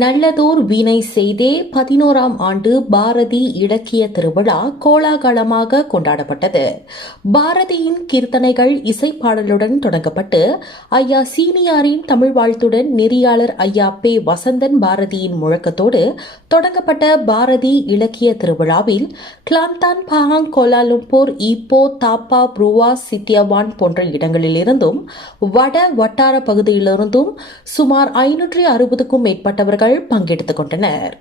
நல்லதோர் வீணை செய்தே 11ஆம் ஆண்டு பாரதி இலக்கிய திருவிழா கோலாகலமாக கொண்டாடப்பட்டது. பாரதியின் கீர்த்தனைகள் இசைப்பாடலுடன் தொடங்கப்பட்டு ஐயா சீனியாரின் தமிழ் வாழ்த்துடன் நெறியாளர் ஐயா பே வசந்தன் பாரதியின் முழக்கத்தோடு தொடங்கப்பட்ட பாரதி இலக்கிய திருவிழாவில் கிளாந்தான் பஹாங் கோலாலும்பூர் ஈப்போ தாப்பா புருவா சித்தியவான் போன்ற இடங்களிலிருந்தும் வட வட்டார பகுதியிலிருந்தும் சுமார் 560க்கும் மேற்பட்டவர்கள் பங்கெடுத்துக் கொண்டனர்.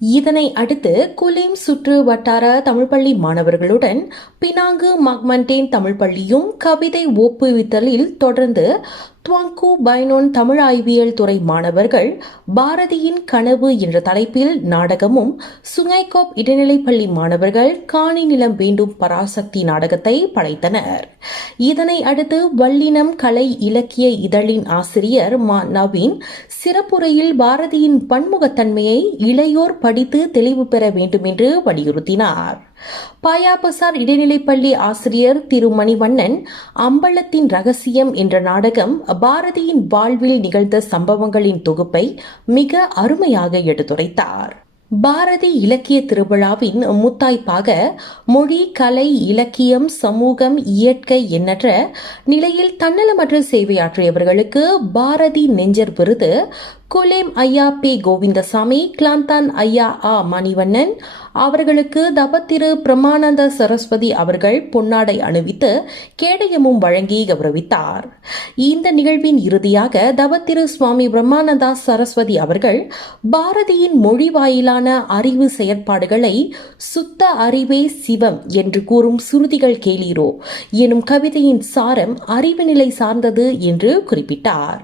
இதனை அடுத்து குலீம் சுற்று வட்டார தமிழ்ப்பள்ளி மாணவர்களுடன் பினாங்கு மக்மண்டேன் தமிழ் பள்ளியும் கவிதை ஒப்புவித்தலில் தொடர்ந்து துவாங்கு பைனோன் தமிழ் ஆய்வியல் துறை மாணவர்கள் பாரதியின் கனவு என்ற தலைப்பில் நாடகமும், சுங்கைகோப் இடைநிலைப்பள்ளி மாணவர்கள் காணி நிலம் வேண்டும் பராசக்தி நாடகத்தை படைத்தனர். இதனை அடுத்து வல்லினம் கலை இலக்கிய இதழின் ஆசிரியர் மா நவீன் சிறப்புரையில் பாரதியின் பன்முகத்தன்மையை இளையோர் படித்து தெளிவு பெற வேண்டும் என்று வலியுறுத்தினார். பாயாபசார் இடைநிலைப்பள்ளி ஆசிரியர் திரு மணிவண்ணன் அம்பலத்தின் ரகசியம் என்ற நாடகம் பாரதியின் வாழ்வில் நிகழ்ந்த சம்பவங்களின் தொகுப்பை மிக அருமையாக எடுத்துரைத்தார். பாரதி இலக்கிய திருவிழாவின் முத்தாய்ப்பாக மொழி, கலை, இலக்கியம், சமூகம், இயற்கை எண்ணற்ற நிலையில் தன்னலமற்ற சேவையாற்றியவர்களுக்கு பாரதி நெஞ்சர் விருது குலேம் ஐயா பே கோவிந்தசாமி, கிளாந்தான் ஐயா ஆ மணிவண்ணன் அவர்களுக்கு தபத்திரு பிரமானந்த சரஸ்வதி அவர்கள் பொன்னாடை அணிவித்து கேடயமும் வழங்கி கௌரவித்தார். இந்த நிகழ்வின் இறுதியாக தபத்திரு சுவாமி பிரம்மானந்தா சரஸ்வதி அவர்கள் பாரதியின் மொழி வாயிலான அறிவு செயற்பாடுகளை சுத்த அறிவே சிவம் என்று கூறும் சுருதிகள் கேளீரோ எனும் கவிதையின் சாரம் அறிவு நிலை சார்ந்தது என்று குறிப்பிட்டார்.